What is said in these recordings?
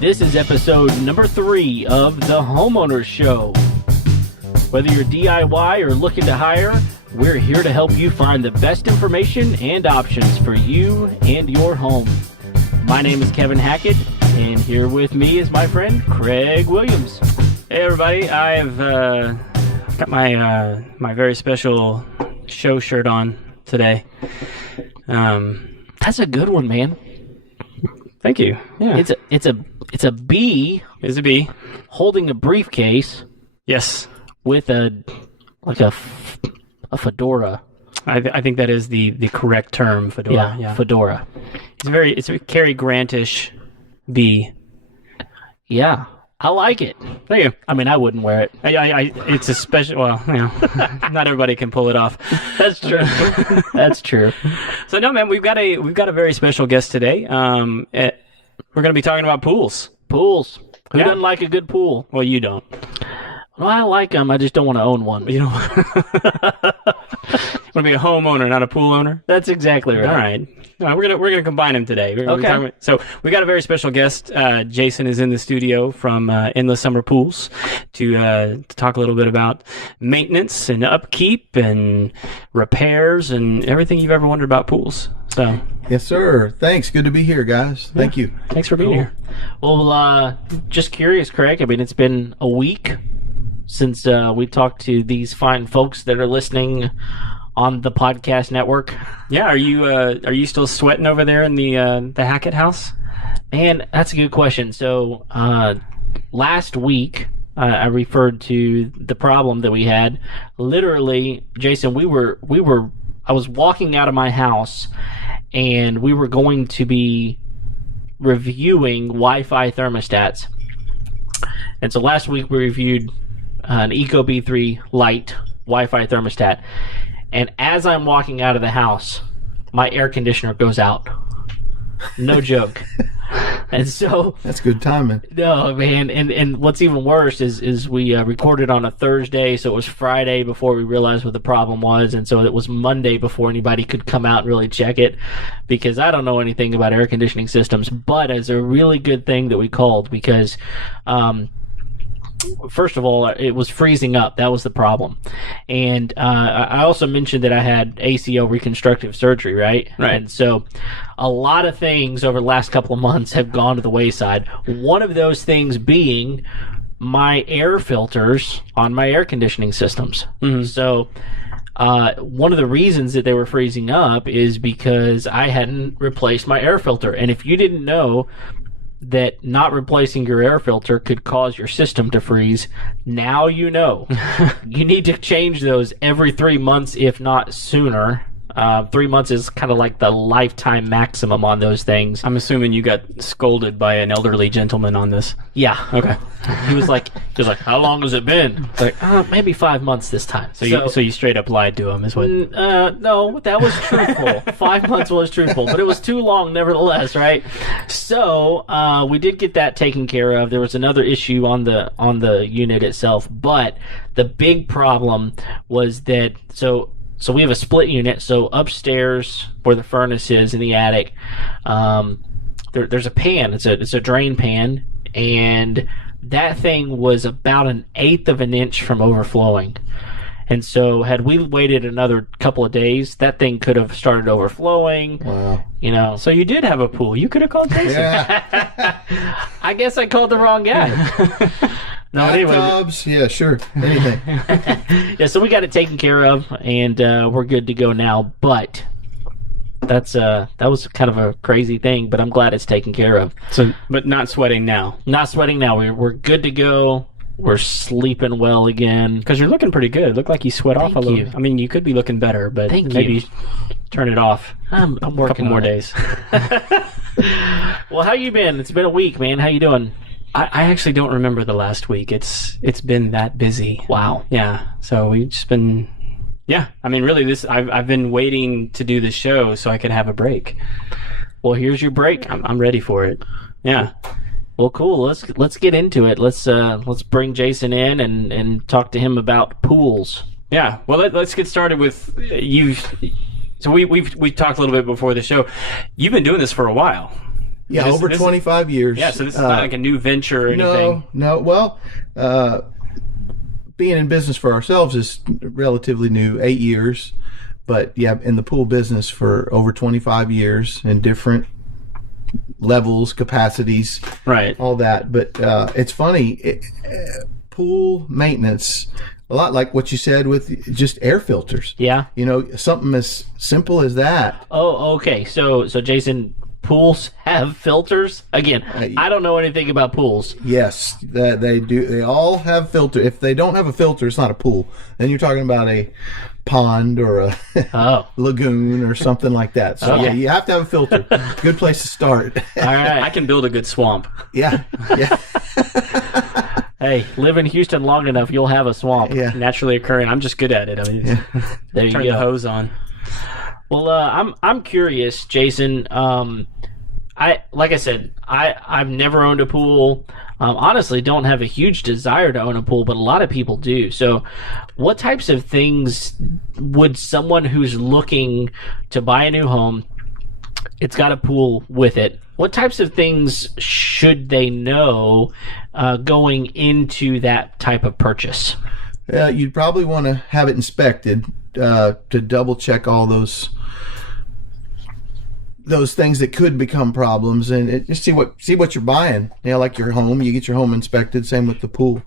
This is episode number 3 of the Homeowners Show. Whether you're DIY or looking to hire, we're here to help you find the best information and options for you and your home. My name is Kevin Hackett, and here with me is my friend Craig Williams. Hey everybody, I've got my very special show shirt on today. That's a good one, man. Thank you. Yeah, It's a bee. It's a bee holding a briefcase. Yes, with a fedora. I think that is the correct term, fedora. Yeah, fedora. It's a Cary Grant-ish bee. Yeah, I like it. Thank you. I mean, I wouldn't wear it. It's a special. Well, not everybody can pull it off. That's true. That's true. So no, man, we've got a very special guest today. We're going to be talking about pools. Pools. Who doesn't like a good pool? Well, you don't. Well, I like them. I just don't want to own one. You don't want to be a homeowner, not a pool owner? That's exactly right. All right. No, we're gonna combine them today. Okay. So we got a very special guest. Jason is in the studio from Endless Summer Pools to talk a little bit about maintenance and upkeep and repairs and everything you've ever wondered about pools. So yes, sir. Thanks. Good to be here, guys. Thank you. Thanks for being here. Well, just curious, Craig. I mean, it's been a week since we talked to these fine folks that are listening on the podcast network. Yeah, are you still sweating over there in the Hackett house? Man, that's a good question. So last week I referred to the problem that we had. Literally, Jason, I was walking out of my house and we were going to be reviewing Wi-Fi thermostats. And so last week we reviewed an Ecobee 3 Lite Wi-Fi thermostat. And as I'm walking out of the house, my air conditioner goes out. No joke. And so that's good timing. No, man. And what's even worse is we recorded on a Thursday, so it was Friday before we realized what the problem was, and so it was Monday before anybody could come out and really check it, because I don't know anything about air conditioning systems. But it's a really good thing that we called, because first of all, it was freezing up. That was the problem. And I also mentioned that I had ACL reconstructive surgery, right? Right. And so a lot of things over the last couple of months have gone to the wayside. One of those things being my air filters on my air conditioning systems. Mm-hmm. So one of the reasons that they were freezing up is because I hadn't replaced my air filter. And if you didn't know that not replacing your air filter could cause your system to freeze, now you know. You need to change those every 3 months, if not sooner. 3 months is kind of like the lifetime maximum on those things. I'm assuming you got scolded by an elderly gentleman on this. Yeah. Okay. He was like, how long has it been? It's like, maybe 5 months this time. So you straight up lied to him, is what? No, that was truthful. 5 months was truthful, but it was too long nevertheless, right? So we did get that taken care of. There was another issue on the unit itself, but the big problem was that so we have a split unit. So upstairs, where the furnace is in the attic, there's a pan. It's a drain pan, and that thing was about 1/8 of an inch from overflowing. And so had we waited another couple of days, that thing could have started overflowing. Wow. So you did have a pool. You could have called Jason. Yeah. I guess I called the wrong guy. No, anyway. Bathtubs, yeah, sure. Anything. Yeah, so we got it taken care of, and we're good to go now. But that was kind of a crazy thing, but I'm glad it's taken care of. So, but not sweating now. Not sweating now. We're good to go. We're sleeping well again. Because you're looking pretty good. Look like you sweat off a little. you. I mean, you could be looking better, but maybe you turn it off. I'm working a couple more on it. days. Well, how you been? It's been a week, man. How you doing? I actually don't remember the last week. It's been that busy. Wow. Yeah. So we've just been. Yeah. I mean, really, I've been waiting to do the show so I could have a break. Well, here's your break. I'm ready for it. Yeah. Well, cool. Let's get into it. Let's bring Jason in and talk to him about pools. Yeah. Well, let's get started with you. So we've talked a little bit before the show. You've been doing this for a while. Yeah, This- over this- 25 years. Yeah, so this is not like a new venture or anything. No. Well, being in business for ourselves is relatively new, 8 years. But yeah, in the pool business for over 25 years in different levels, capacities, Right. all that. But it's funny, pool maintenance, a lot like what you said with just air filters. Yeah. You know, something as simple as that. Oh, okay. So Jason, pools have filters? Again, I don't know anything about pools. Yes, that they do. They all have filter. If they don't have a filter, it's not a pool. Then you're talking about a pond or a lagoon or something like that. So yeah, you have to have a filter. Good place to start. All right. I can build a good swamp. Yeah. Hey, live in Houston long enough, you'll have a swamp. Yeah. Naturally occurring. I'm just good at it. I mean, There you turn go. the hose on. Well, I'm curious, Jason. Like I said, I've never owned a pool. Honestly, don't have a huge desire to own a pool, but a lot of people do. So, what types of things would someone who's looking to buy a new home, it's got a pool with it, what types of things should they know going into that type of purchase? You'd probably want to have it inspected to double check all those things that could become problems, and just see what you're buying. You know, like your home, you get your home inspected. Same with the pool.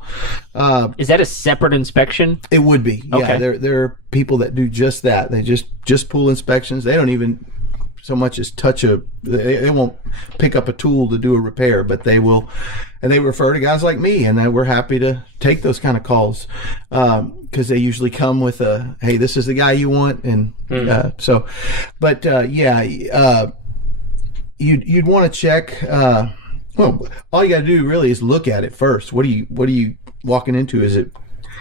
Is that a separate inspection? It would be. Okay. Yeah, there are people that do just that. They just pool inspections. They don't even so much as touch they won't pick up a tool to do a repair, but they will, and they refer to guys like me, and we're happy to take those kind of calls because they usually come with a, hey, this is the guy you want, and you'd want to check. Well, all you got to do really is look at it first. What are you walking into? Is it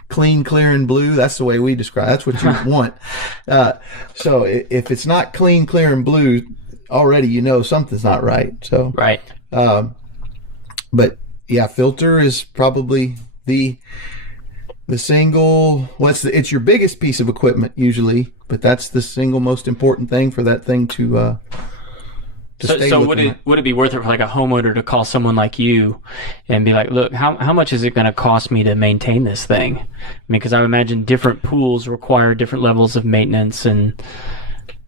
clean, clear, and blue? That's the way we describe. That's what you want. So if it's not clean, clear, and blue, already you know something's not right. So Right. but yeah, filter is probably the single. It's your biggest piece of equipment usually, but that's the single most important thing for that thing to stay So with. would it be worth it for like a homeowner to call someone like you and be like, look, how much is it going to cost me to maintain this thing? I mean, because I would imagine different pools require different levels of maintenance, and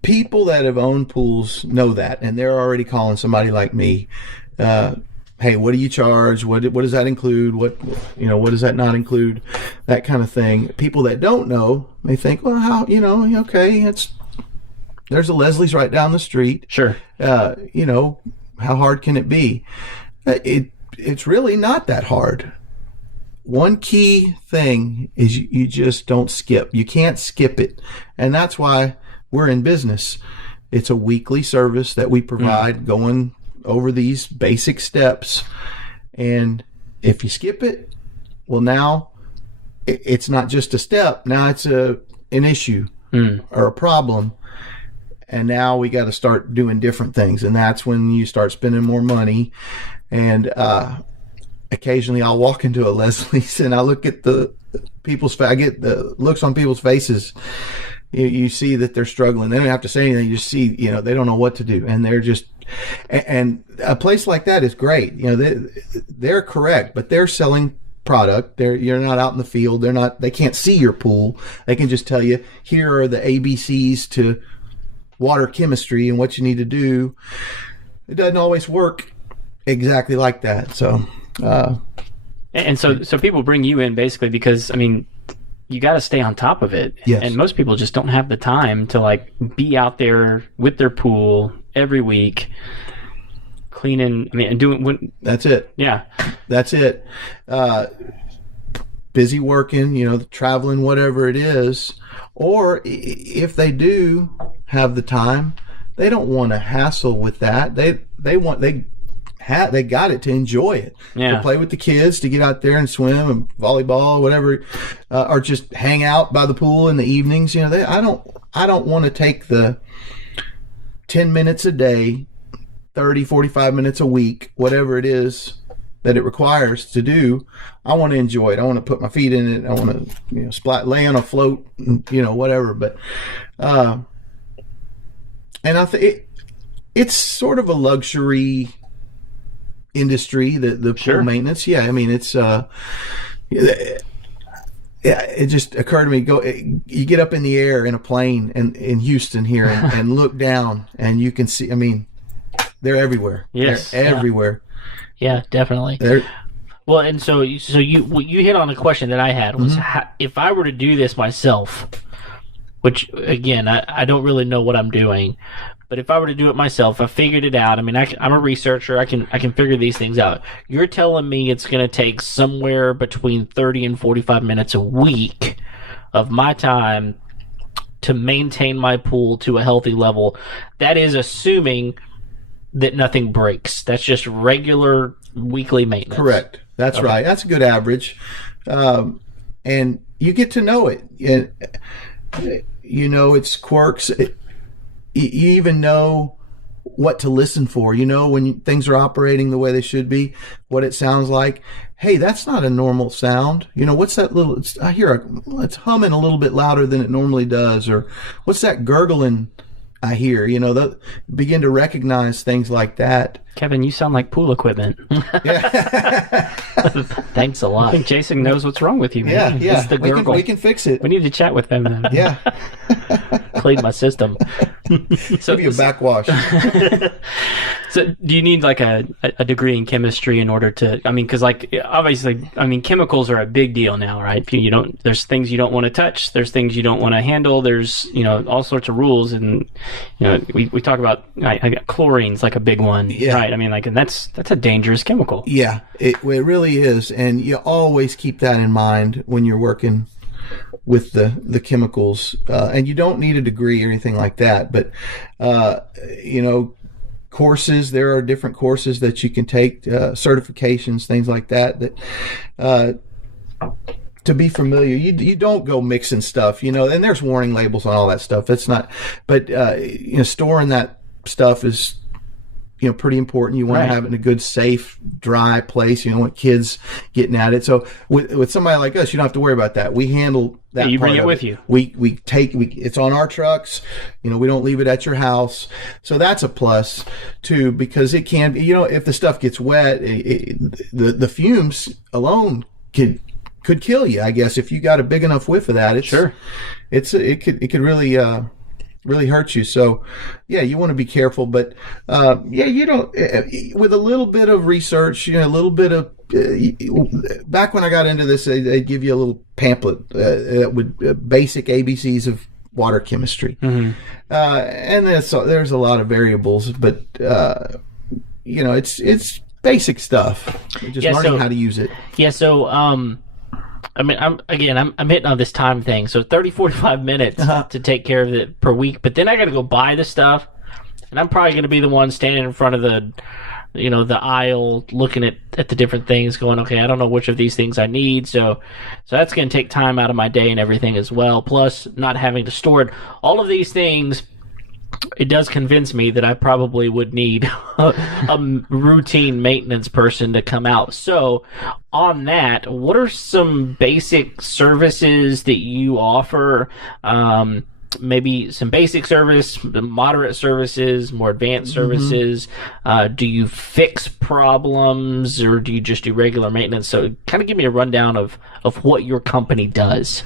People that have owned pools know that, and they're already calling somebody like me. Hey, what do you charge? What does that include? What does that not include? That kind of thing. People that don't know may think, well, how, okay, there's a Leslie's right down the street. sure. How hard can it be? It's really not that hard. One key thing is you just don't skip. You can't skip it. And that's why we're in business. It's a weekly service that we provide, going over these basic steps. And if you skip it, well, now it's not just a step. Now it's an issue or a problem. And now we got to start doing different things. And that's when you start spending more money. And occasionally I'll walk into a Leslie's and I look at I get the looks on people's faces. You see that they're struggling. They don't have to say anything. You just see, they don't know what to do. And they're just, and a place like that is great. They're correct, but they're selling product. You're not out in the field. They can't see your pool. They can just tell you, here are the ABCs to water chemistry and what you need to do. It doesn't always work exactly like that. So, And so people bring you in basically because, I mean, you got to stay on top of it. Yes. And most people just don't have the time to like be out there with their pool every week, cleaning, and doing. that's it. Yeah. That's it. Busy working, traveling, whatever it is. Or if they do have the time, they don't want to hassle with that. They got it to enjoy it. Yeah. To play with the kids, to get out there and swim and volleyball, whatever, or just hang out by the pool in the evenings. I don't want to take the 10 minutes a day, 30, 45 minutes a week, whatever it is that it requires to do. I want to enjoy it. I want to put my feet in it. I want to, lay on a float, whatever. But, and I think it's sort of a luxury industry, the pool maintenance. Yeah, I mean, it's it just occurred to me. You get up in the air in a plane in Houston here and look down, and you can see. I mean, they're everywhere. Yes, they're everywhere. Yeah, definitely. Well, and so you hit on a question that I had was if I were to do this myself, which again I don't really know what I'm doing, but if I were to do it myself, I figured it out. I mean, I'm a researcher. I can figure these things out. You're telling me it's going to take somewhere between 30 and 45 minutes a week of my time to maintain my pool to a healthy level. That is assuming that nothing breaks. That's just regular weekly maintenance. Correct. That's right. That's a good average. And you get to know it. And, you know its quirks. You even know what to listen for. You know when things are operating the way they should be, what it sounds like. Hey, that's not a normal sound. You know, what's that little... I hear it's humming a little bit louder than it normally does. Or what's that gurgling I hear? You know, begin to recognize things like that. Kevin, you sound like pool equipment. Thanks a lot. I think Jason knows what's wrong with you, man. Yeah. It's the gurgle. We can fix it. We need to chat with them then. Yeah. Clean my system. So give you a backwash. So do you need like a degree in chemistry in order to, I mean, because like obviously, I mean, chemicals are a big deal now, right? There's things you don't want to touch. There's things you don't want to handle. There's, all sorts of rules. And, we talk about chlorine's like a big one, right? I mean, like, and that's a dangerous chemical. Yeah, it really is. And you always keep that in mind when you're working with the chemicals. And you don't need a degree or anything like that. But, courses, there are different courses that you can take, certifications, things like that to be familiar. You don't go mixing stuff, and there's warning labels on all that stuff. It's not, but storing that stuff is pretty important. You want to have it in a good, safe, dry place. You don't want kids getting at it. So with somebody like us, you don't have to worry about that. We handle that. You bring part it of with you. It's on our trucks. We don't leave it at your house. So that's a plus too, because it can, if the stuff gets wet, the fumes alone could kill you. I guess if you got a big enough whiff of that, it could really hurt you. So you want to be careful, but you don't, with a little bit of research, a little bit of back when I got into this, they'd give you a little pamphlet that would basic ABCs of water chemistry. And there's a lot of variables, but it's basic stuff, just learning how to use it. So I mean, I'm hitting on this time thing. So 30, 45 minutes to take care of it per week. But then I got to go buy the stuff. And I'm probably going to be the one standing in front of the aisle looking at the different things going, okay, I don't know which of these things I need. So that's going to take time out of my day and everything as well. Plus not having to store it. All of these things, it does convince me that I probably would need a routine maintenance person to come out. So on that, what are some basic services that you offer? Maybe some basic service, moderate services, more advanced services. Do you fix problems, or do you just do regular maintenance? So kind of give me a rundown of what your company does.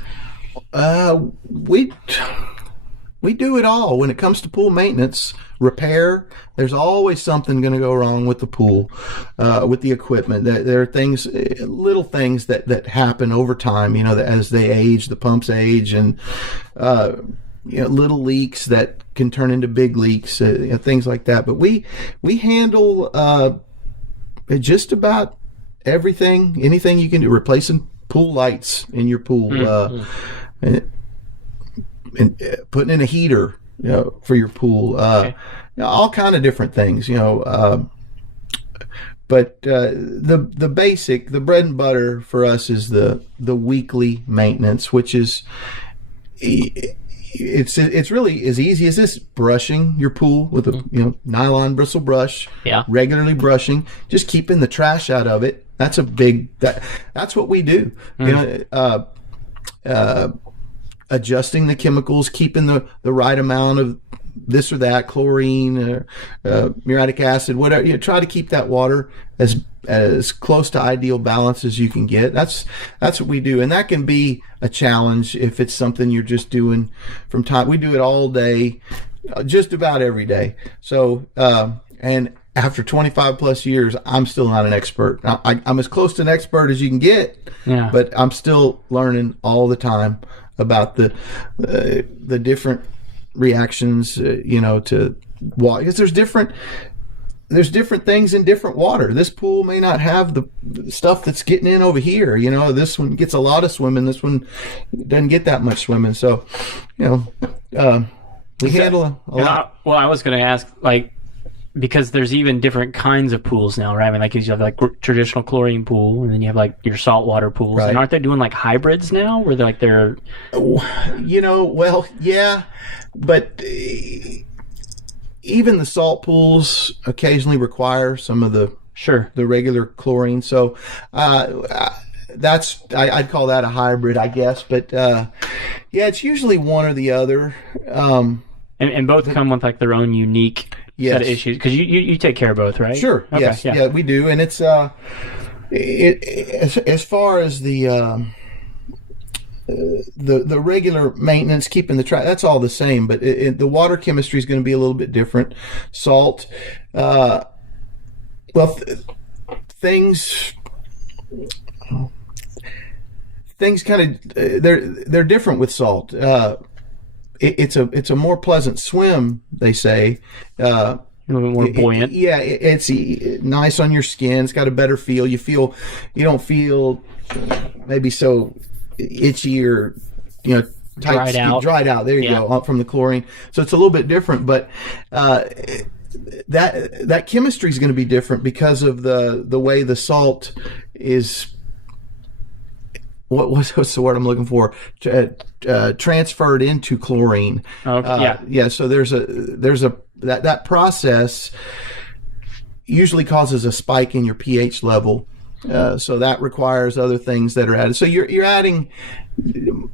We do it all when it comes to pool maintenance, repair. There's always something going to go wrong with the pool, with the equipment. There are things, little things that happen over time, as they age, the pumps age, and little leaks that can turn into big leaks, things like that. But we handle just about everything, anything you can do, replacing pool lights in your pool, and putting in a heater, for your pool, all kind of different things, but the basic, the bread and butter for us is the weekly maintenance, which is it's really as easy as this: brushing your pool with a nylon bristle brush, regularly brushing, just keeping the trash out of it. That's that's what we do. Adjusting the chemicals, keeping the right amount of this or that, chlorine, muriatic acid, whatever. You try to keep that water as close to ideal balance as you can get. That's what we do, and that can be a challenge if it's something you're just doing from time. We do it all day, just about every day. So, and after 25 plus years, I'm still not an expert. I'm as close to an expert as you can get, but I'm still learning all the time about the different reactions, to water, because there's different things in different water. This pool may not have the stuff that's getting in over here. This one gets a lot of swimming. This one doesn't get that much swimming. So, we handle a lot. Well, I was going to ask, because there's even different kinds of pools now, right? I mean, you have traditional chlorine pool, and then you have your saltwater pools. Right. And aren't they doing hybrids now, where they're well, yeah, but even the salt pools occasionally require some of the regular chlorine. So I'd call that a hybrid, I guess. But it's usually one or the other. And both come with their own unique set of issues, because you take care of both, right? Sure. Okay, yes. Yeah, we do, and it's as far as the regular maintenance, keeping the track, that's all the same. But the water chemistry is going to be a little bit different. Salt, things kind of they're different with salt. It's a more pleasant swim, they say. A little more buoyant. It's nice on your skin. It's got a better feel. You don't feel maybe so itchy or tight skin, dried out. There you go, from the chlorine. So it's a little bit different, but that chemistry is going to be different because of the way the salt is. What's the word I'm looking for? Transferred into chlorine. Okay. So there's that process usually causes a spike in your pH level. So that requires other things that are added. So you're adding. You're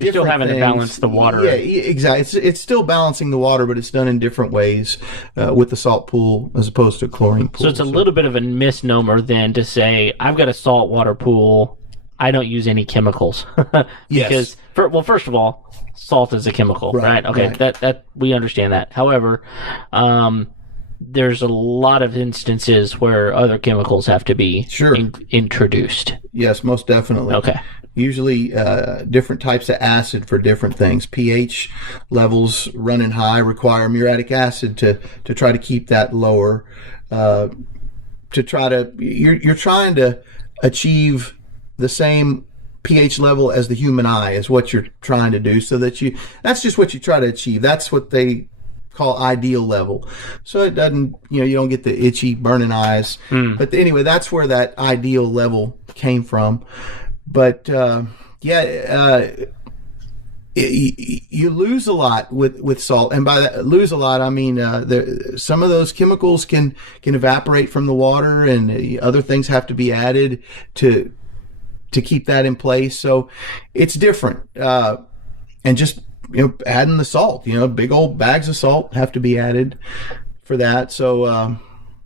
still having to balance the water. Yeah, exactly. It's still balancing the water, but it's done in different ways with the salt pool as opposed to a chlorine pool. So it's a little bit of a misnomer then to say I've got a saltwater pool. I don't use any chemicals because, first of all, salt is a chemical, right? Okay, right. That we understand that. However, there's a lot of instances where other chemicals have to be introduced. Yes, most definitely. Okay. Usually, different types of acid for different things. pH levels running high require muriatic acid to try to keep that lower. You're trying to achieve the same pH level as the human eye is what you're trying to do, so that's just what you try to achieve. That's what they call ideal level. So it doesn't, you don't get the itchy burning eyes. But anyway, that's where that ideal level came from. But you lose a lot with salt, and by that, lose a lot I mean some of those chemicals can evaporate from the water, and other things have to be added to keep that in place. So it's different. And just, adding the salt, big old bags of salt have to be added for that. So,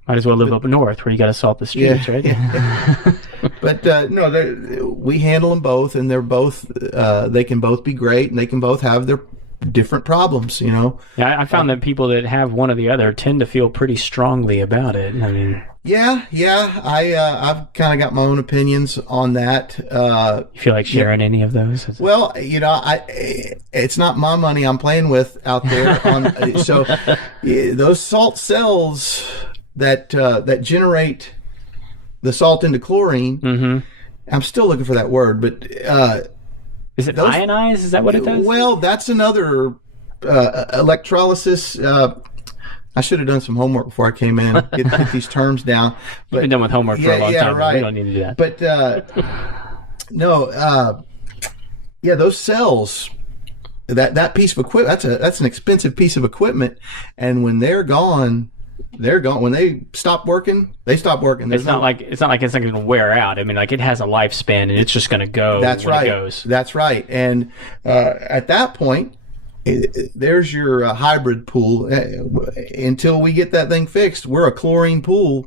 might as well live up north where you got to salt the streets, right? Yeah. But, no, we handle them both, and they're both, they can both be great, and they can both have their different problems, Yeah, I found that people that have one or the other tend to feel pretty strongly about it. I mean, Yeah. I've kind of got my own opinions on that. You feel like sharing any of those? Well, it's not my money I'm playing with out there. So those salt cells that generate the salt into chlorine. Mm-hmm. I'm still looking for that word, but is it ionized? Is that what it does? Well, that's another electrolysis. I should have done some homework before I came in, get these terms down. But, you've been done with homework for a long time. Right. We don't need to do that. But those cells, that piece of equipment, that's an expensive piece of equipment, and when they're gone. They're gone. When they stop working, they stop working. It's not like it's not going to wear out. I mean, it has a lifespan, and it's just going to go. That's right. It goes. That's right. And at that point, there's your hybrid pool. Until we get that thing fixed, we're a chlorine pool.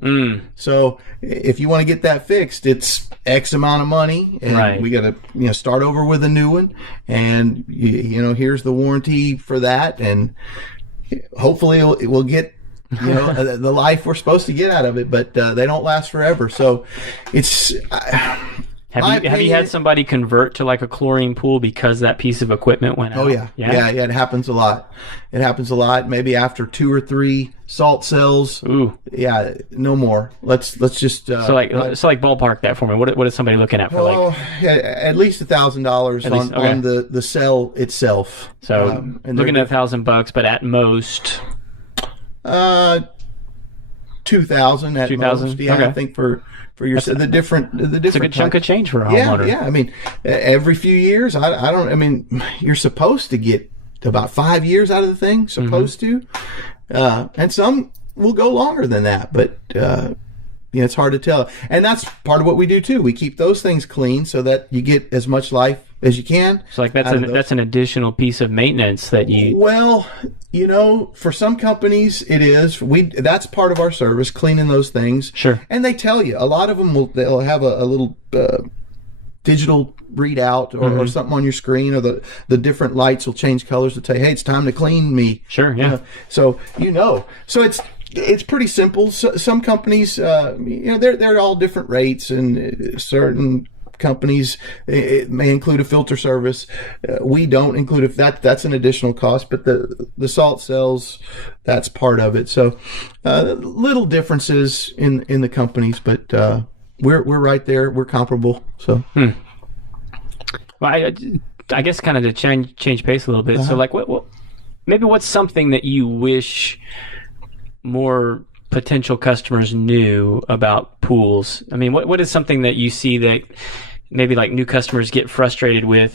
So if you want to get that fixed, it's X amount of money, and we got to start over with a new one. And here's the warranty for that, and hopefully it will get the life we're supposed to get out of it. But they don't last forever, so it's. Have you had somebody convert to like a chlorine pool because that piece of equipment went out? Oh yeah. It happens a lot. Maybe after 2 or 3 salt cells. Ooh. Yeah, no more. Let's just. So ballpark that for me. What is somebody looking at for at least $1,000 on the cell itself. So looking at $1,000, but at most. 2,000 at most. Yeah, okay. I think for your the different. It's a good chunk of change for a homeowner. Yeah. I mean, every few years, you're supposed to get about 5 years out of the thing. Supposed to, and some will go longer than that, but. It's hard to tell, and that's part of what we do too. We keep those things clean so that you get as much life as you can. So, that's an additional piece of maintenance that you. Well, for some companies it is. That's part of our service, cleaning those things. Sure. And they tell you, a lot of them they'll have a little digital readout or something on your screen, or the different lights will change colors to tell you, hey, it's time to clean me. Sure. Yeah. So it's pretty simple. So, some companies, they're all different rates, and certain companies it may include a filter service. We don't include that's an additional cost, but the salt cells, that's part of it. So little differences in the companies, but we're right there. We're comparable. So. Well, I guess kind of to change pace a little bit. So what maybe what's something that you wish more potential customers knew about pools? I mean, what is something that you see that maybe like new customers get frustrated with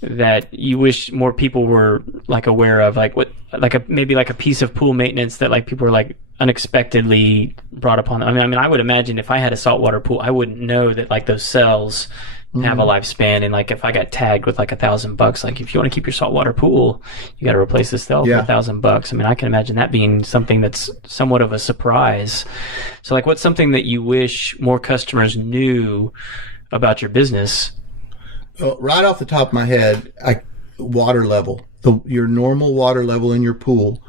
that you wish more people were like aware of? Like maybe a piece of pool maintenance that like people are like unexpectedly brought upon. I mean, I would imagine if I had a saltwater pool, I wouldn't know that like those cells have a lifespan, and like if I got tagged with like $1,000, like if you want to keep your saltwater pool, you got to replace this cell for $1,000. I mean, I can imagine that being something that's somewhat of a surprise. So like, what's something that you wish more customers knew about your business? Well, right off the top of my head, water level, your normal water level in your pool,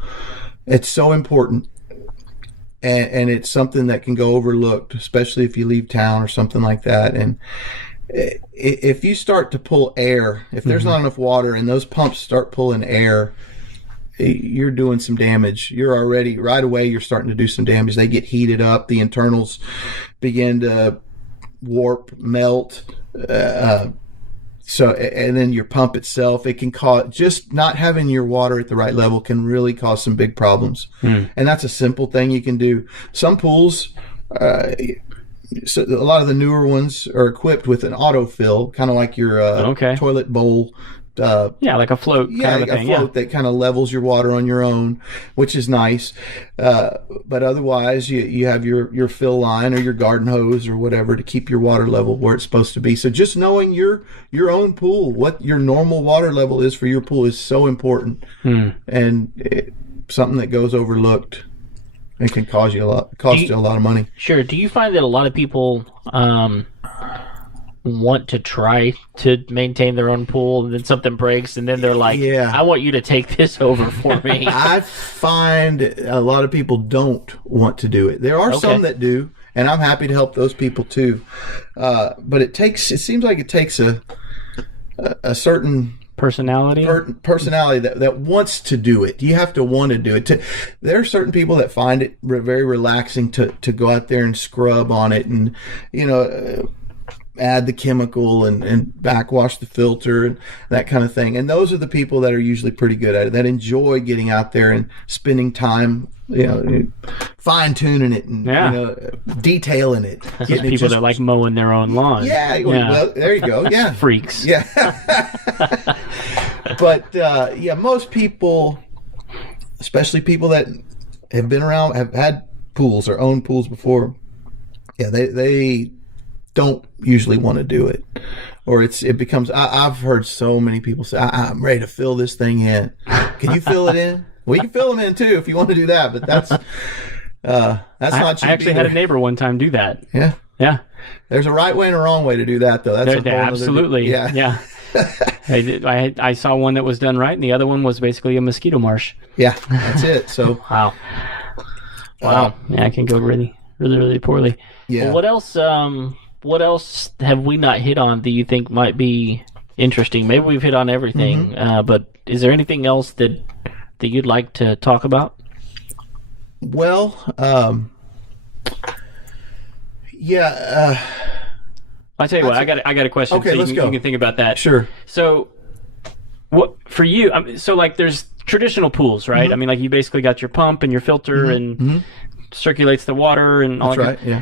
it's so important. And it's something that can go overlooked, especially if you leave town or something like that. And if you start to pull air, if there's not enough water and those pumps start pulling air, you're doing some damage. You're already, right away, you're starting to do some damage. They get heated up. The internals begin to warp, melt. So, and then your pump itself, it can cause, just not having your water at the right level can really cause some big problems. And that's a simple thing you can do. Some pools, so a lot of the newer ones are equipped with an autofill, kind of like your toilet bowl. Like a float kind of a thing. A float that kind of levels your water on your own, which is nice. But otherwise, you have your fill line or your garden hose or whatever to keep your water level where it's supposed to be. So just knowing your own pool, what your normal water level is for your pool, is so important, and something that goes overlooked. It can cost you a lot of money. Sure. Do you find that a lot of people want to try to maintain their own pool, and then something breaks, and then they're like, I want you to take this over for me? I find a lot of people don't want to do it. There are some that do, and I'm happy to help those people too. But it seems like it takes a certain personality that wants to do it. You have to want to do it. There are certain people that find it very relaxing to go out there and scrub on it, and add the chemical and backwash the filter and that kind of thing. And those are the people that are usually pretty good at it, that enjoy getting out there and spending time, fine tuning it and detailing it. Those people that like mowing their own lawn. Well, there you go. Yeah. Freaks. Yeah. But most people, especially people that have been around, have had pools or owned pools before, they don't usually want to do it. Or it becomes, I've heard so many people say, I'm ready to fill this thing in. Can you fill it in? Well, you can fill them in too if you want to do that, but that's not cheap. I actually had a neighbor one time do that. Yeah. Yeah. There's a right way and a wrong way to do that, though. That's absolutely. Yeah. I saw one that was done right, and the other one was basically a mosquito marsh. Yeah, that's it. So wow. Yeah, it can go really, really, really poorly. Yeah. Well, what else have we not hit on that you think might be interesting? Maybe we've hit on everything, but is there anything else that you'd like to talk about? Well, yeah. I'll tell you what. I got a question. Okay, so let's go. You can think about that. Sure. So, what for you? So, like, there's traditional pools, right? I mean, like, you basically got your pump and your filter and circulates the water and all That's that. right. Yeah.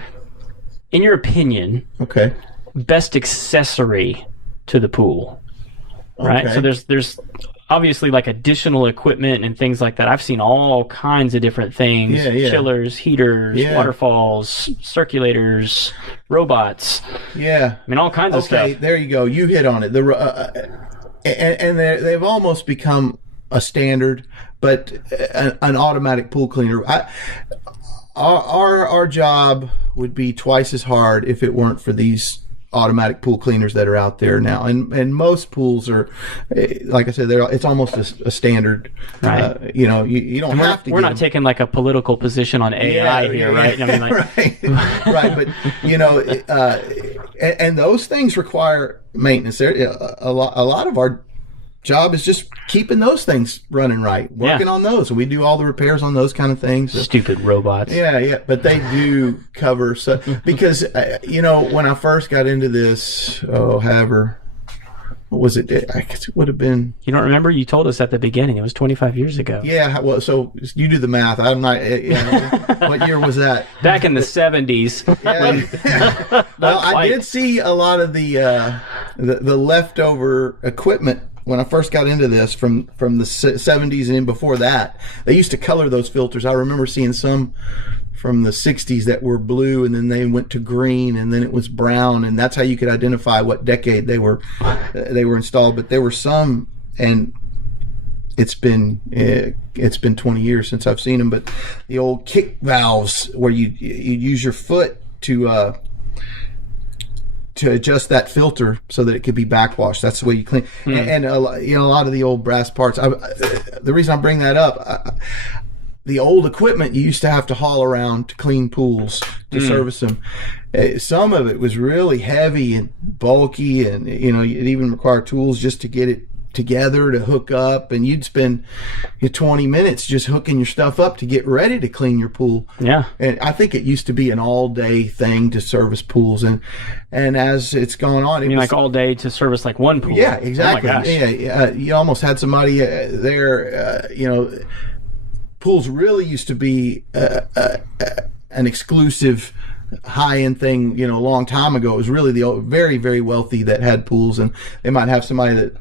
In your opinion, Okay. best accessory to the pool, right? Okay. So there's obviously like additional equipment and things like that. I've seen all kinds of different things: Yeah. chillers, heaters, Yeah. waterfalls, circulators, robots. Yeah. I mean, all kinds of Okay, stuff. there you go. You hit on it. And they've almost become a standard, but an automatic pool cleaner. Our job would be twice as hard if it weren't for these automatic pool cleaners that are out there now. And most pools are, like I said, it's almost a standard. Right. You don't have to. We're not taking like a political position on AI here, right? I mean, like, right. But and those things require maintenance. A lot of our job is just keeping those things running right, working on those. So we do all the repairs on those kind of things. stupid robots. Yeah, but they do cover because when I first got into this, what was it? I guess it would have been. You don't remember? You told us at the beginning. It was 25 years ago. Yeah, well, so you do the math. I'm not. What year was that? Back in the 70s. Yeah. Well, I did see a lot of the leftover equipment when I first got into this from the 70s and in before that. They used to color those filters. I remember seeing some from the 60s that were blue, and then they went to green, and then it was brown, and that's how you could identify what decade they were installed. But there were some, and it's been 20 years since I've seen them. But the old kick valves where you use your foot to adjust that filter so that it could be backwashed. That's the way you clean. And a lot of the old brass parts. The reason I bring that up, the old equipment you used to have to haul around to clean pools to service them. Some of it was really heavy and bulky, and it even required tools just to get it together to hook up, and you'd spend 20 minutes just hooking your stuff up to get ready to clean your pool. Yeah. And I think it used to be an all-day thing to service pools, and as it's gone on, like all day to service like one pool. Yeah, exactly. Oh my gosh. Yeah, you almost had somebody there. Pools really used to be an exclusive high-end thing. A long time ago, it was really the very, very wealthy that had pools, and they might have somebody that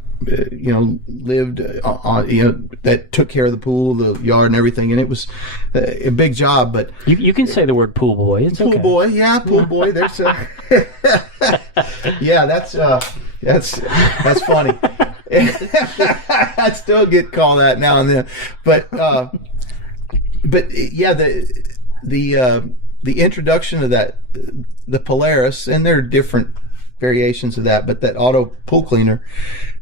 lived on, that took care of the pool, the yard, and everything, and it was a big job. But you can say the word pool boy. It's pool okay. boy, yeah, pool boy. There's yeah, that's funny. I still get called that now and then, but yeah, the introduction of that, the Polaris, and there are different variations of that, but that auto pool cleaner,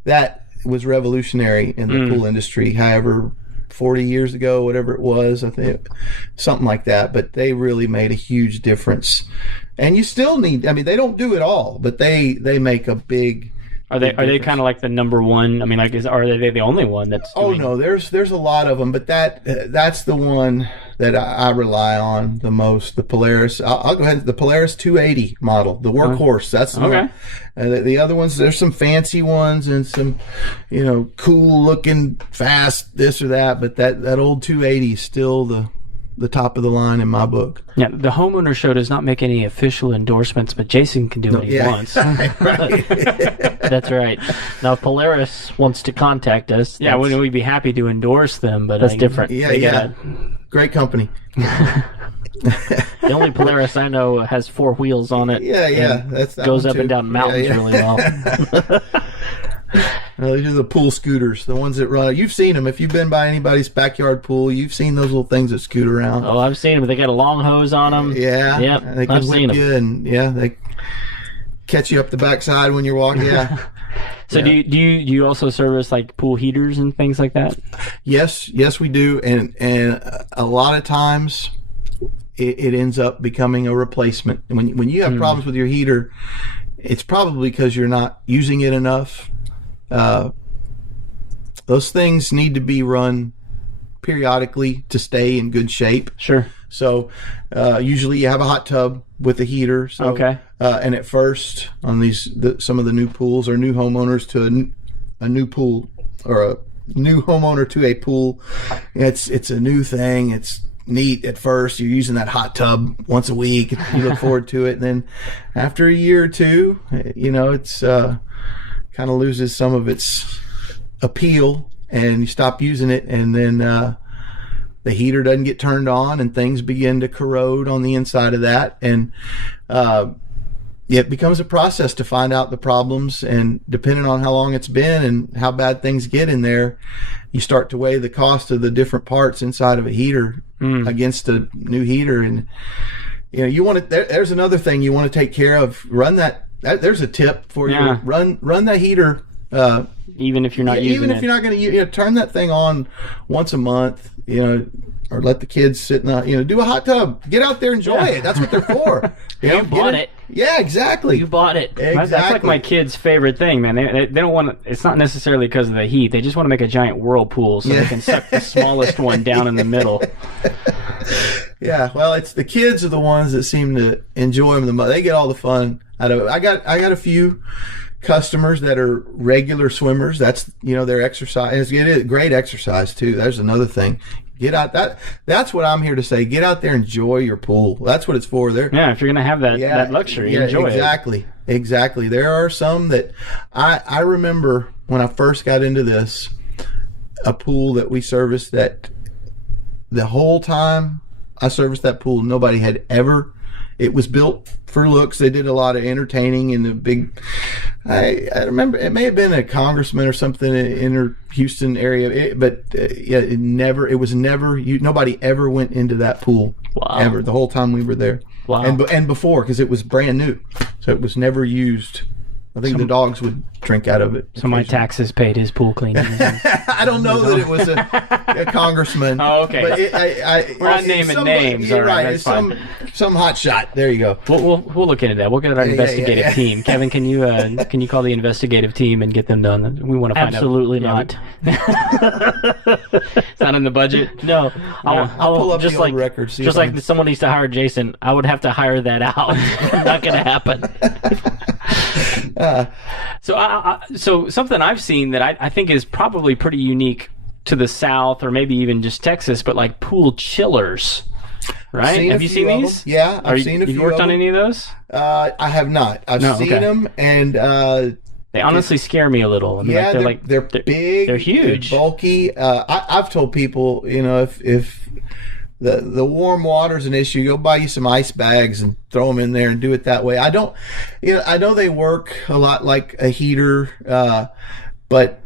that was revolutionary in the pool industry. However, 40 years ago, whatever it was, I think something like that, but they really made a huge difference. And you still need, they don't do it all, but they make a big. Are they kind of like the number one? I mean, like, are they the only one that's? No, there's a lot of them, but that's the one that I rely on the most. The Polaris. I'll go ahead. The Polaris 280 model, the workhorse. That's the one. The other ones, there's some fancy ones and some, cool looking, fast this or that. But that old 280 is still the top of the line in my book. Yeah, the Homeowners show does not make any official endorsements, but Jason can do what he wants. That's right. Now, if Polaris wants to contact us, we'd be happy to endorse them, but that's different. Yeah. Great company. The only Polaris I know has 4 wheels on it. Yeah. That that goes one up too. and down mountains really well. These are the pool scooters, the ones that run. You've seen them. If you've been by anybody's backyard pool, you've seen those little things that scoot around. Oh, I've seen them. They got a long hose on them. Yeah. Yep. They can I've seen whip you, and they catch you up the backside when you're walking. Yeah. So do you also service like pool heaters and things like that? Yes, we do, and a lot of times it ends up becoming a replacement. When you have problems with your heater, it's probably because you're not using it enough. Those things need to be run periodically to stay in good shape. Sure. So usually you have a hot tub with a heater. So, okay. And at first on some of the new pools or new homeowners to a new pool, or a new homeowner to a pool, it's a new thing. It's neat at first. You're using that hot tub once a week. You look forward to it. And then after a year or two, it's kind of loses some of its appeal, and you stop using it, and then the heater doesn't get turned on, and things begin to corrode on the inside of that, and it becomes a process to find out the problems, and depending on how long it's been and how bad things get in there, you start to weigh the cost of the different parts inside of a heater against a new heater. And you want to, there's another thing you want to take care of. Run that there's a tip for you. Run that heater even if you're not using it. Even if you're not going to turn that thing on once a month, or let the kids sit in the, do a hot tub. Get out there, enjoy it. That's what they're for. You bought it. Yeah, exactly. You bought it. Exactly. That's like my kids' favorite thing, man. They don't want to, it's not necessarily because of the heat. They just want to make a giant whirlpool so they can suck the smallest one down in the middle. Yeah, well, it's the kids are the ones that seem to enjoy them the most. They get all the fun out of it. I got a few customers that are regular swimmers. That's their exercise. It is great exercise too. There's another thing. Get out. That's what I'm here to say. Get out there, enjoy your pool. That's what it's for. Yeah, if you're gonna have that luxury, enjoy it. Exactly. There are some that I remember when I first got into this, a pool that we serviced, that the whole time I serviced that pool, nobody had ever. It was built for looks. They did a lot of entertaining in the big. I remember it may have been a congressman or something in the Houston area, nobody ever went into that pool. Wow. Ever, the whole time we were there. Wow. And before, because it was brand new, so it was never used. I think the dogs would drink out of it. So my taxes paid his pool cleaning. I don't know that it was a congressman. Oh, okay. But we're not naming names. You're right. That's fine. Some hot shot. There you go. We'll look into that. We'll get our investigative team. Kevin, can you call the investigative team and get them done? We want to find Absolutely not. It's not in the budget. No. I'll pull up just the like old records. Just like someone needs to hire Jason, I would have to hire that out. Not going to happen. So something I've seen that I think is probably pretty unique to the South, or maybe even just Texas, but like pool chillers, right? Have you seen these? Yeah, I've seen a few. Have you worked on any of those? I have not. I've seen them, and they honestly scare me a little. I mean, they're big, they're huge, they're bulky. I've told people, if the warm water's an issue, go buy you some ice bags and throw them in there and do it that way. I know they work a lot like a heater, but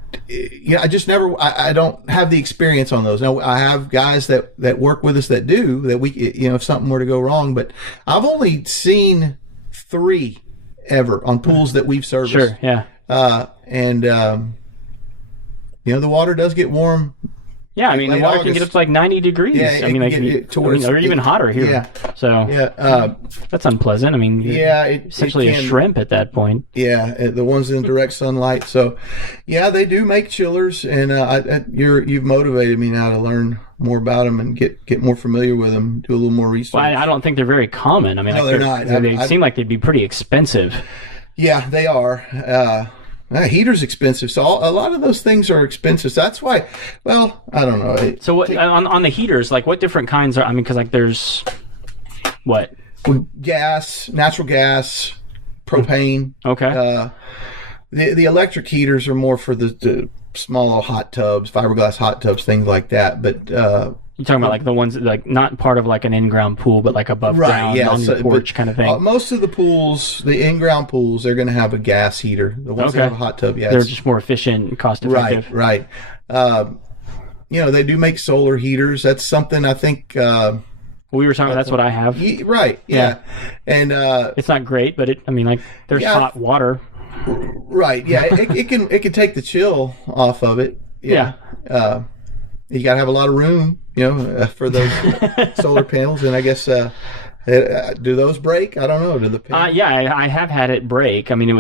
I just never, I don't have the experience on those. Now I have guys that work with us that do, that we, if something were to go wrong, but I've only seen 3 ever on pools that we've serviced. Sure. Yeah. And the water does get warm. Yeah, I mean, the water can get up to like 90 degrees. Yeah, I mean, or even hotter here. Yeah. So that's unpleasant. I mean, essentially a shrimp at that point. Yeah, the ones in direct sunlight. So, yeah, they do make chillers, and you've motivated me now to learn more about them and get more familiar with them, do a little more research. Well, I don't think they're very common. I mean, no, they're not. They seem like they'd be pretty expensive. Yeah, they are. Heater's expensive, so a lot of those things are expensive. So that's why. Well, I don't know. So what on the heaters? Like, what different kinds are? I mean, because like there's what? Gas, natural gas, propane. Okay. The electric heaters are more for the small hot tubs, fiberglass hot tubs, things like that. But You're talking about like the ones that, like not part of like an in-ground pool, but like above ground on your porch kind of thing. Most of the pools, the in-ground pools, they're going to have a gas heater. The ones that have a hot tub, they're just more efficient and cost-effective. Right. They do make solar heaters. That's something I think. We were talking. That's what I have. Right. Yeah. And it's not great, but there's hot water. Right. Yeah. it can take the chill off of it. Yeah. You got to have a lot of room, for those solar panels. And I guess, do those break? I don't know. Do the panels? I have had it break. I mean,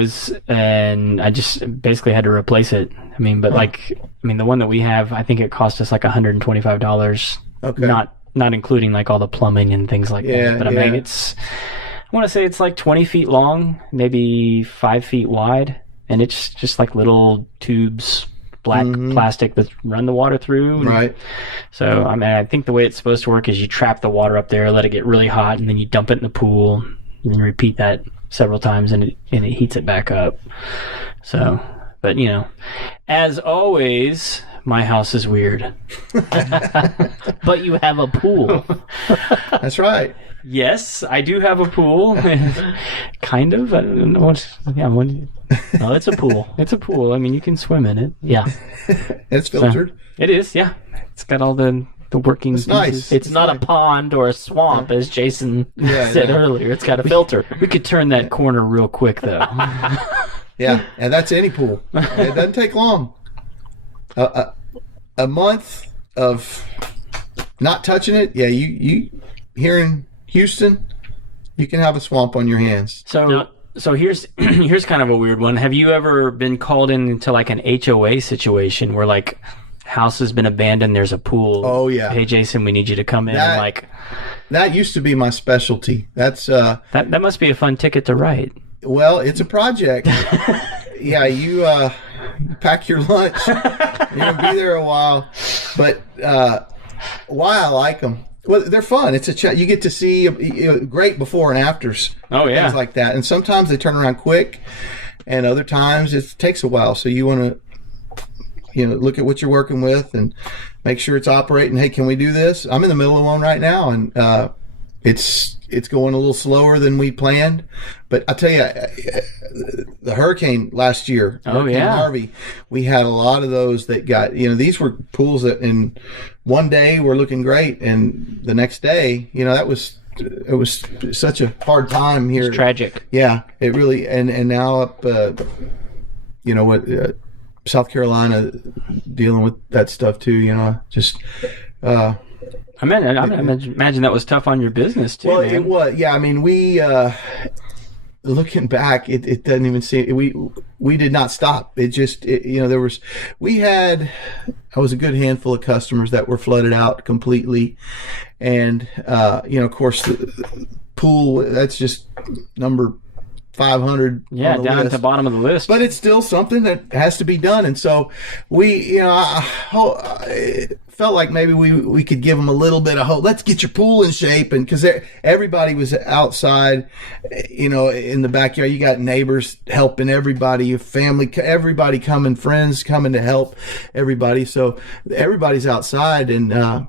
and I just basically had to replace it. I mean, but the one that we have, I think it cost us like $125. Okay. Not including like all the plumbing and things like that. But I mean, I want to say it's like 20 feet long, maybe 5 feet wide. And it's just like little tubes, black plastic that run the water through. Right. So, I mean, I think the way it's supposed to work is you trap the water up there, let it get really hot, and then you dump it in the pool, and you repeat that several times, and it heats it back up. So, but, as always, my house is weird. But you have a pool. That's right. Yes, I do have a pool. Kind of. I don't know No, it's a pool. It's a pool. I mean, you can swim in it. Yeah. It's filtered. So, it is, yeah. It's got all the working pieces. Nice. It's not a pond or a swamp, as Jason said earlier. It's got a filter. We could turn that corner real quick, though. Yeah, and that's any pool. It doesn't take long. A month of not touching it, you here in Houston, you can have a swamp on your hands. So here's kind of a weird one. Have you ever been called into like an HOA situation where like house has been abandoned, there's a pool? Oh yeah. Hey Jason, we need you to come in. That used to be my specialty. That's that must be a fun ticket to write. Well, it's a project. Yeah, you pack your lunch. You're gonna be there a while, but why I like them. Well, they're fun. It's you get to see great before and afters. Oh yeah, things like that. And sometimes they turn around quick, and other times it takes a while. So you want to, look at what you're working with and make sure it's operating. Hey, can we do this? I'm in the middle of one right now, and it's going a little slower than we planned. But I'll tell you, the hurricane last year, Hurricane Harvey, we had a lot of those that got, these were pools that in one day were looking great, and the next day, it was such a hard time here. It's tragic. Yeah, it really, and now up, South Carolina dealing with that stuff too, just. I imagine that was tough on your business too. Well, man. it was. Yeah, I mean, we looking back, it doesn't even seem we did not stop. It just we had I was a good handful of customers that were flooded out completely, and of course the pool, that's just number 500. Yeah, down at the bottom of the list. But it's still something that has to be done, and so we, I felt like maybe we could give them a little bit of hope. Let's get your pool in shape, and because everybody was outside, in the backyard. You got neighbors helping everybody, your family, everybody coming, friends coming to help everybody. So everybody's outside, and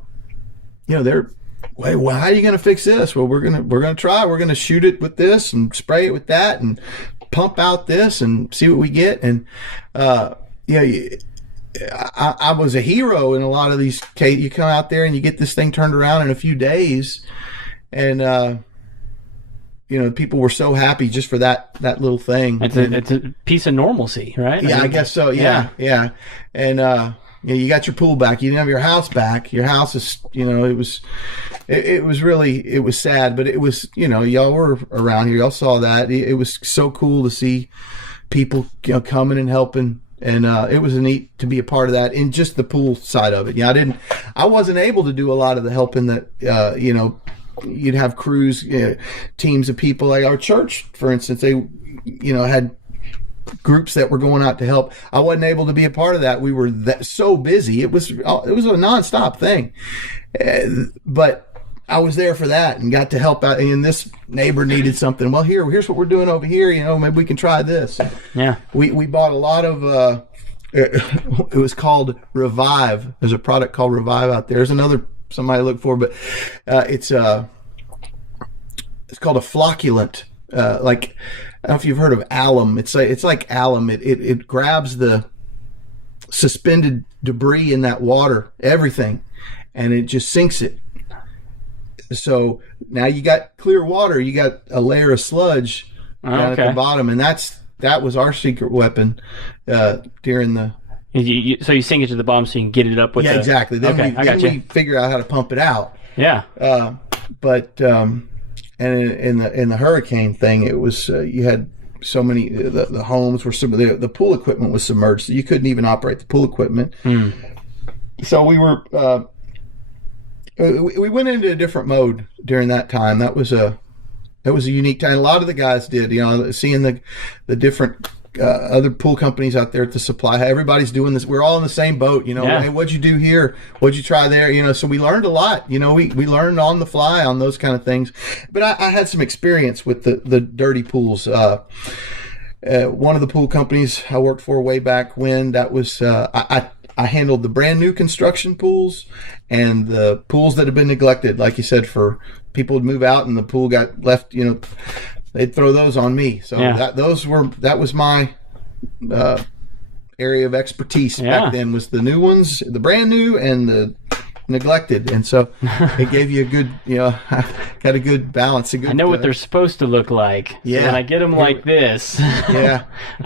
they're. Wait, well, how are you going to fix this? Well, we're gonna try. We're gonna shoot it with this and spray it with that and pump out this and see what we get. And I was a hero in a lot of these cases. You come out there and you get this thing turned around in a few days, and people were so happy just for that little thing. It's a piece of normalcy, right? Yeah, I guess so. Yeah. And you got your pool back. You didn't have your house back. Your house is, it was sad, but it was, y'all were around here. Y'all saw that. It was so cool to see people, coming and helping. And it was neat to be a part of that in just the pool side of it. Yeah, I wasn't able to do a lot of the helping that, you'd have crews, teams of people. Like our church, for instance, they, had groups that were going out to help. I wasn't able to be a part of that. We were so busy. It was a nonstop thing, but I was there for that and got to help out. And this neighbor needed something. Well, here's what we're doing over here. Maybe we can try this. Yeah. We bought a lot of. It was called Revive. There's a product called Revive out there. There's another somebody to look for, but it's called a flocculant. Like, I don't know if you've heard of alum. It's like alum. It grabs the suspended debris in that water, everything, and it just sinks it. So now you got clear water, you got a layer of sludge down at the bottom, and that was our secret weapon during the. So you sink it to the bottom so you can get it up with. Yeah, exactly. Then we figure out how to pump it out. Yeah. But and in the hurricane thing, it was you had so many the homes were the pool equipment was submerged, so you couldn't even operate the pool equipment. So we were we went into a different mode during that time. That was a unique time. A lot of the guys did, seeing the different other pool companies out there at the supply. Everybody's doing this. We're all in the same boat. Hey, what'd you do here? What'd you try there? So we learned a lot. We learned on the fly on those kind of things. But I had some experience with the dirty pools. One of the pool companies I worked for way back when, that was I handled the brand new construction pools and the pools that had been neglected, like you said, for people would move out and the pool got left. They'd throw those on me. So that was my area of expertise back then, was the new ones, the brand new and the neglected. And so it gave you a good, got a good balance. I know what they're supposed to look like. Yeah. So when I get them like this, I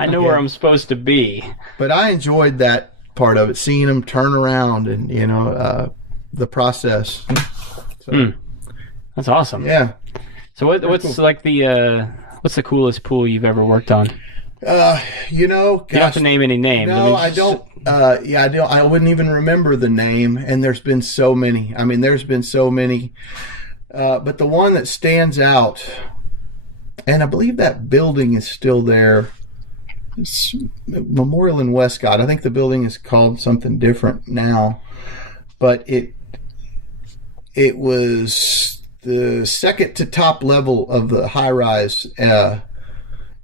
know where I'm supposed to be. But I enjoyed that part of it, seeing them turn around and, the process. So. That's awesome. Yeah. So what's cool. Like what's the coolest pool you've ever worked on? You don't have to name any names. No, I don't. I don't. I wouldn't even remember the name. And there's been so many. But the one that stands out, and I believe that building is still there. It's Memorial in Westcott. I think the building is called something different now, but it was the second to top level of the high rise, and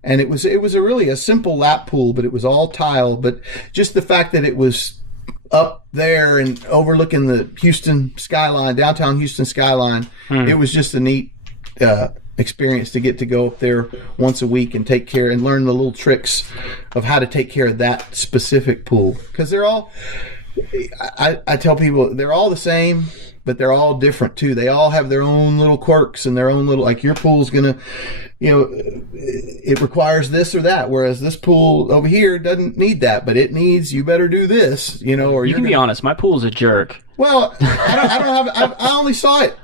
it was really a simple lap pool, but it was all tile. But just the fact that it was up there and overlooking the Houston skyline, downtown Houston skyline, it was just a neat experience to get to go up there once a week and take care and learn the little tricks of how to take care of that specific pool, because they're all. I tell people they're all the same, but they're all different too. They all have their own little quirks and their own little, like your pool's gonna, it requires this or that, whereas this pool over here doesn't need that, but it needs, you better do this, or you can be honest, my pool's a jerk. Well, I only saw it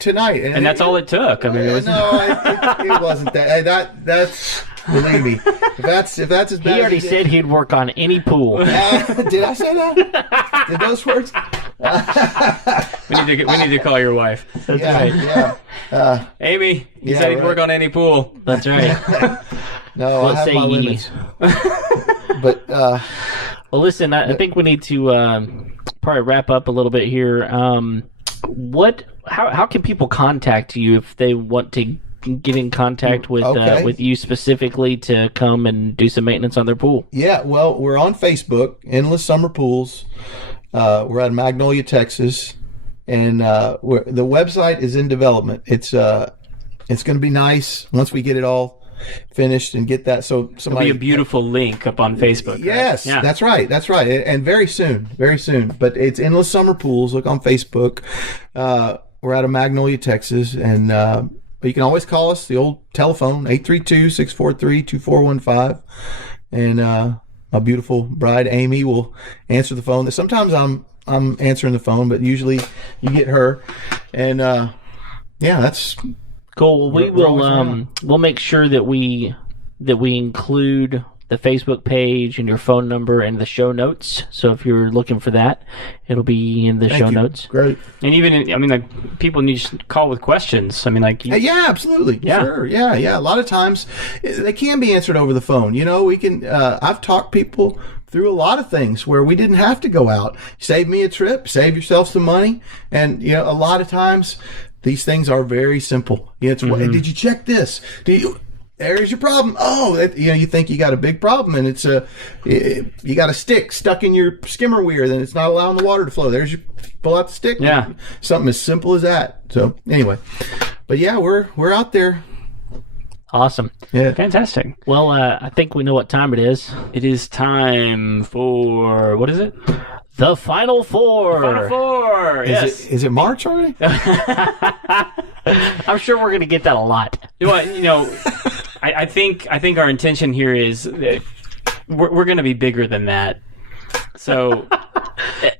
tonight, and that's all it took. I mean, it wasn't that. That's. Believe me, if that's as bad. He already said he'd work on any pool. Did I say that? Did those words? We need to call your wife. That's right. Yeah. Amy, he said he'd work on any pool. That's right. No, I have my limits. But well, listen, I think we need to probably wrap up a little bit here. How can people contact you if they want to get in contact with you specifically to come and do some maintenance on their pool? Yeah, well, we're on Facebook, Endless Summer Pools. We're out of Magnolia, Texas, and the website is in development. It's going to be nice once we get it all finished and get that. So somebody, it'll be a beautiful link up on Facebook. Right? Yes, yeah. That's right, and very soon. But it's Endless Summer Pools. Look on Facebook. We're out of Magnolia, Texas, and. But you can always call us, the old telephone, 832-643-2415. And my beautiful bride, Amy, will answer the phone. Sometimes I'm answering the phone, but usually you get her. And, that's cool. Well, we'll make sure that we include the Facebook page and your phone number and the show notes. So if you're looking for that, it'll be in the show notes. Great. And even, people need to call with questions. Yeah, absolutely. Yeah. Sure. Yeah. A lot of times they can be answered over the phone. We can, I've talked people through a lot of things where we didn't have to go out. Save me a trip, save yourself some money. And, a lot of times these things are very simple. It's, did you check this? there's your problem. Oh, you think you got a big problem, and it's you got a stick stuck in your skimmer weir, then it's not allowing the water to flow. Pull out the stick. Yeah. Something as simple as that. So anyway, but yeah, we're out there. Awesome. Yeah. Fantastic. Well, I think we know what time it is. It is time for, what is it? The Final Four. Final Four. Yes. Is it March already? I'm sure we're going to get that a lot. I think our intention here is that we're going to be bigger than that. So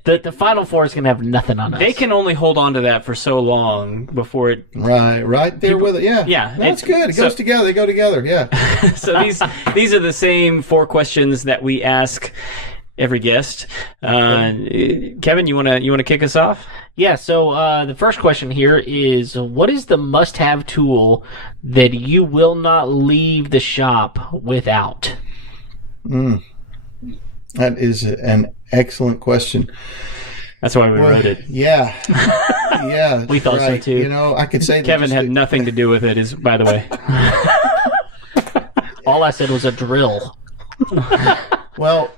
The Final Four is going to have nothing on us. they can only hold on to that for so long before it. Right there with it. Yeah. Yeah. That's good. It goes together. They go together. Yeah. So these are the same 4 questions that we ask every guest. Kevin, you wanna kick us off? Yeah, so the first question here is, what is the must-have tool that you will not leave the shop without? That is an excellent question. That's why we wrote it. Yeah. Yeah. We thought so, too. I could say that Kevin had nothing to do with it, by the way. All I said was a drill. Well,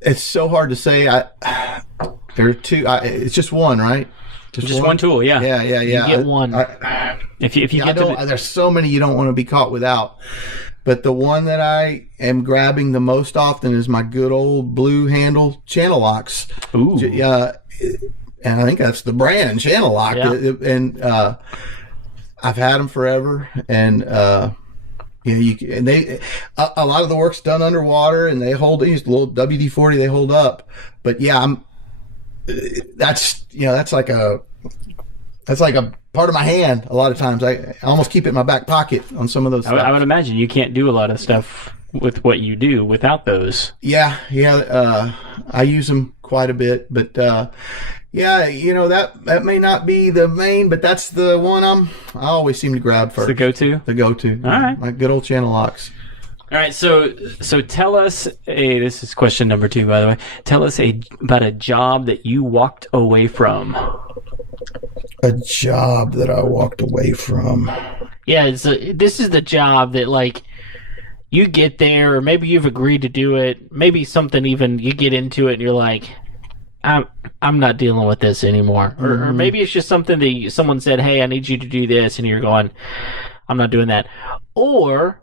it's so hard to say. There are 2. It's just one, right? Just one tool, yeah. Yeah. You get one. If you get to there's so many you don't want to be caught without. But the one that I am grabbing the most often is my good old blue handle channel locks. Ooh. And I think that's the brand, Channel Lock. Yeah. And I've had them forever. And a lot of the work's done underwater, and they hold these little WD-40. They hold up. But yeah, that's like a part of my hand. A lot of times, I almost keep it in my back pocket on some of those. I would imagine you can't do a lot of stuff with what you do without those. Yeah. I use them quite a bit, but that may not be the main, but that's the one I always seem to grab first. The go-to. The go-to. All right. My good old channel locks. All right, so tell us this is question number 2, by the way. Tell us about a job that you walked away from. A job that I walked away from. Yeah, this is the job that, like, you get there, or maybe you've agreed to do it, maybe something even, you get into it and you're like, I'm not dealing with this anymore. Or maybe it's just something that someone said, hey, I need you to do this, and you're going, I'm not doing that. Or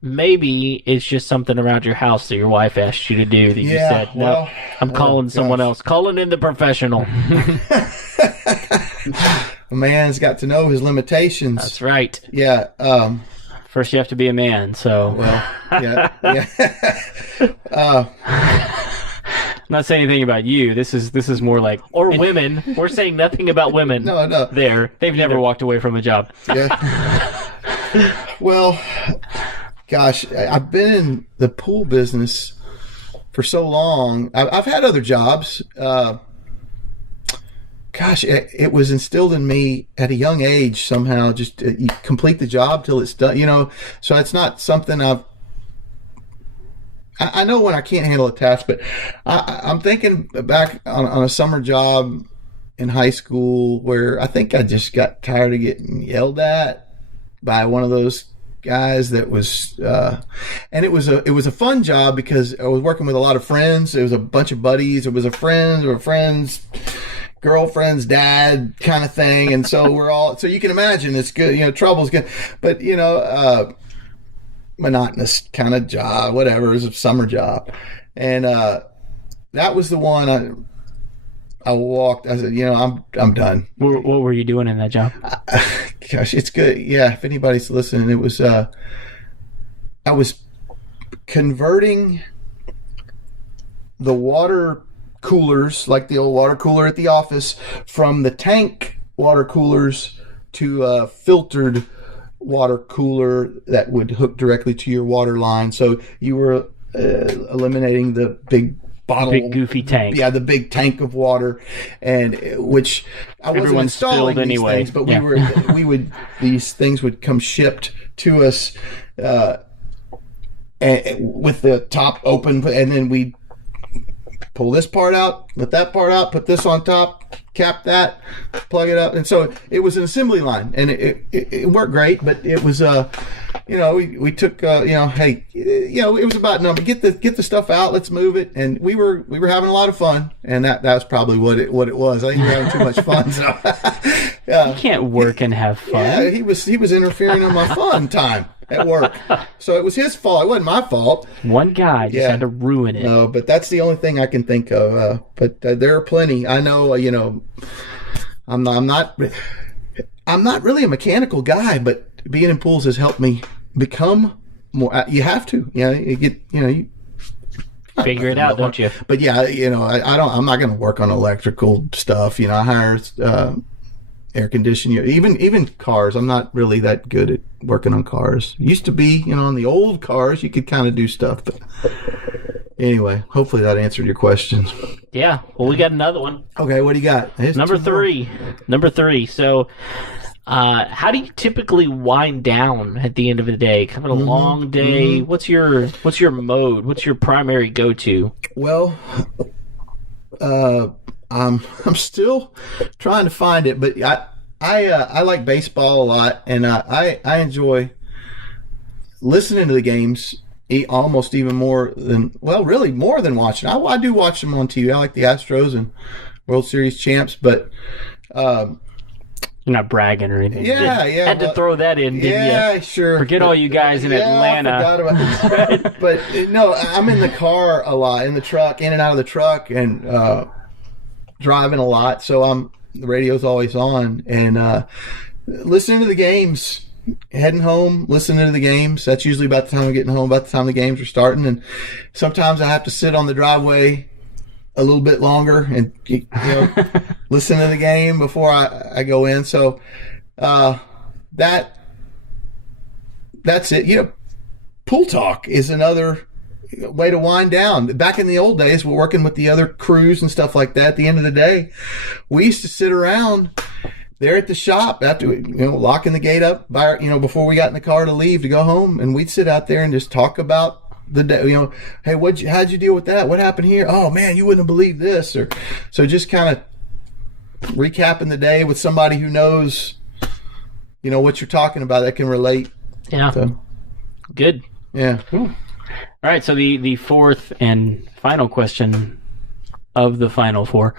maybe it's just something around your house that your wife asked you to do that you said, no, I'm calling someone else. Calling in the professional. A man's got to know his limitations. That's right. Yeah. First, you have to be a man, so. Well, yeah. I'm not saying anything about you. This is more like. Or women. We're saying nothing about women. No. They've never walked away from a job. Yeah. Well, gosh, I've been in the pool business for so long. I've had other jobs. Gosh, it was instilled in me at a young age somehow. Just you complete the job till it's done. So it's not something I know when I can't handle a task, but I'm thinking back on a summer job in high school where I think I just got tired of getting yelled at by one of those guys that was, and it was a fun job because I was working with a lot of friends. It was a bunch of buddies. It was a friend's girlfriend's dad kind of thing. And so so you can imagine it's good, trouble's good, but monotonous kind of job, whatever. It was a summer job. And, that was the one I walked. I said, I'm done. What were you doing in that job? Gosh, it's good. Yeah. If anybody's listening, it was, I was converting the water coolers, like the old water cooler at the office, from the tank water coolers to filtered water cooler that would hook directly to your water line. So you were eliminating the big bottle, big goofy tank. Yeah, the big tank of water, and which I wasn't installing these anyway. things, but these things would come shipped to us and with the top open, and then we pull this part out, let that part out, put this on top, cap that, plug it up. And so it was an assembly line, and it worked great, but it was, we took, hey, it was about, no, but get the stuff out, let's move it. And we were having a lot of fun, and that's probably what it was. I think we were having too much fun. So, You can't work and have fun. Yeah, he was interfering in my fun time at work. So it was his fault. It wasn't my fault. One guy just had to ruin it. No, but that's the only thing I can think of. But there are plenty. I know, I'm not really a mechanical guy, but being in pools has helped me become more. You have to, you get, you figure it out, don't you? But yeah, I'm not going to work on electrical stuff. I hire air conditioning, even cars. I'm not really that good at working on cars. Used to be, on the old cars, you could kind of do stuff. But anyway, hopefully that answered your questions. Yeah. Well, we got another one. Okay, what do you got? Number three. So, how do you typically wind down at the end of the day? Kind of a long day. What's your mode? What's your primary go-to? Well, I'm still trying to find it, but I like baseball a lot, and I enjoy listening to the games almost even more than watching. I do watch them on TV. I like the Astros and World Series champs, but you're not bragging or anything. Yeah. Had to throw that in, didn't you? Yeah, sure. Forget all you guys in Atlanta. I forgot about this. But no, I'm in the car a lot, in the truck, in and out of the truck, and driving a lot, so the radio's always on, and listening to the games, heading home, listening to the games. That's usually about the time I'm getting home, about the time the games are starting, and sometimes I have to sit on the driveway a little bit longer and listen to the game before I go in. So that's it. Pool talk is another way to wind down. Back in the old days, we're working with the other crews and stuff like that. At the end of the day, we used to sit around there at the shop after locking the gate up before we got in the car to leave to go home, and we'd sit out there and just talk about the day. Hey, how'd you deal with that? What happened here? Oh man, you wouldn't have believed this. Or so just kind of recapping the day with somebody who knows what you're talking about, that can relate. Yeah. So, good. Yeah. Ooh. All right, so the fourth and final question of the final four: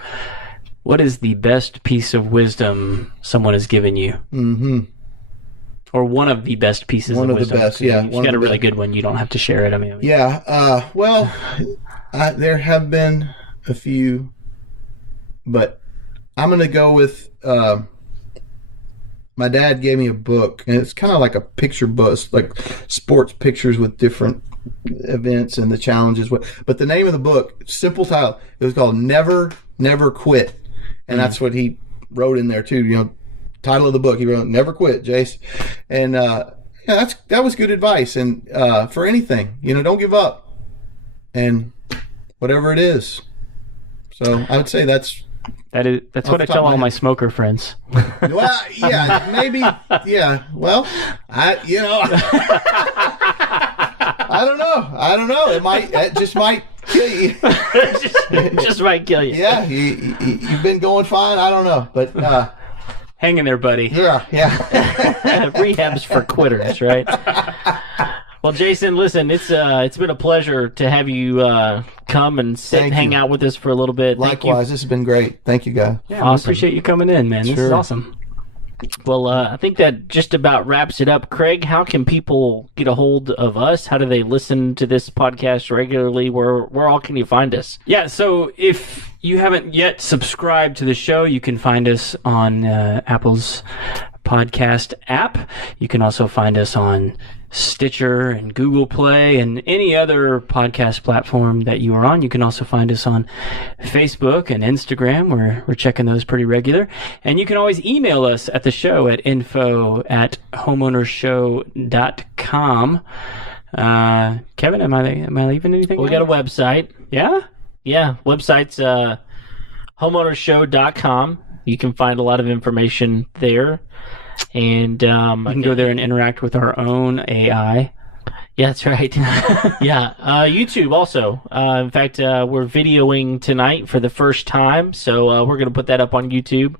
what is the best piece of wisdom someone has given you? Mm-hmm. Or one of the best pieces one of of wisdom? the best, yeah. If you got a really good one, you don't have to share it. I mean, yeah. Well, there have been a few, but I'm going to go with. My dad gave me a book, and it's kind of like a picture book, it's like sports pictures with different events and the challenges. But the name of the book, simple title, it was called Never Quit, and that's what he wrote in there too. Title of the book, he wrote Never Quit, Jace, and that was good advice. And for anything, don't give up, and whatever it is. So I would say that's what I tell all my smoker friends. Well, yeah, maybe, yeah. Well, I don't know. It just might kill you. just might kill you. Yeah, you've been going fine. I don't know, but hang in there, buddy. Yeah. Rehab's for quitters, right? Well, Jason, listen, it's been a pleasure to have you come and sit and hang out with us for a little bit. Likewise, this has been great. Thank you, guys. Yeah, awesome. I appreciate you coming in, man. This is awesome. Well, I think that just about wraps it up. Craig, how can people get a hold of us? How do they listen to this podcast regularly? Where all can you find us? Yeah, so if you haven't yet subscribed to the show, you can find us on Apple's podcast app. You can also find us on Stitcher and Google Play and any other podcast platform that you are on. You can also find us on Facebook and Instagram, where we're checking those pretty regular. And you can always email us at the show at info@homeownershow.com. Kevin, am I leaving anything? We got a website. Yeah? Yeah, website's homeownershow.com. You can find a lot of information there. And you can go there and interact with our own AI. Yeah, that's right. Yeah, YouTube also. In fact, we're videoing tonight for the first time, so we're going to put that up on YouTube.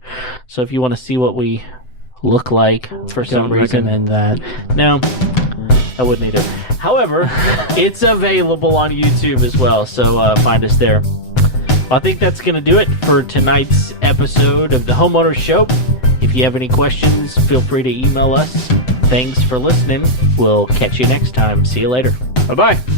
So if you want to see what we look like for some reason, recommend that. no, I wouldn't either. However, it's available on YouTube as well, so find us there. I think that's going to do it for tonight's episode of the Homeowners Show. If you have any questions, feel free to email us. Thanks for listening. We'll catch you next time. See you later. Bye-bye.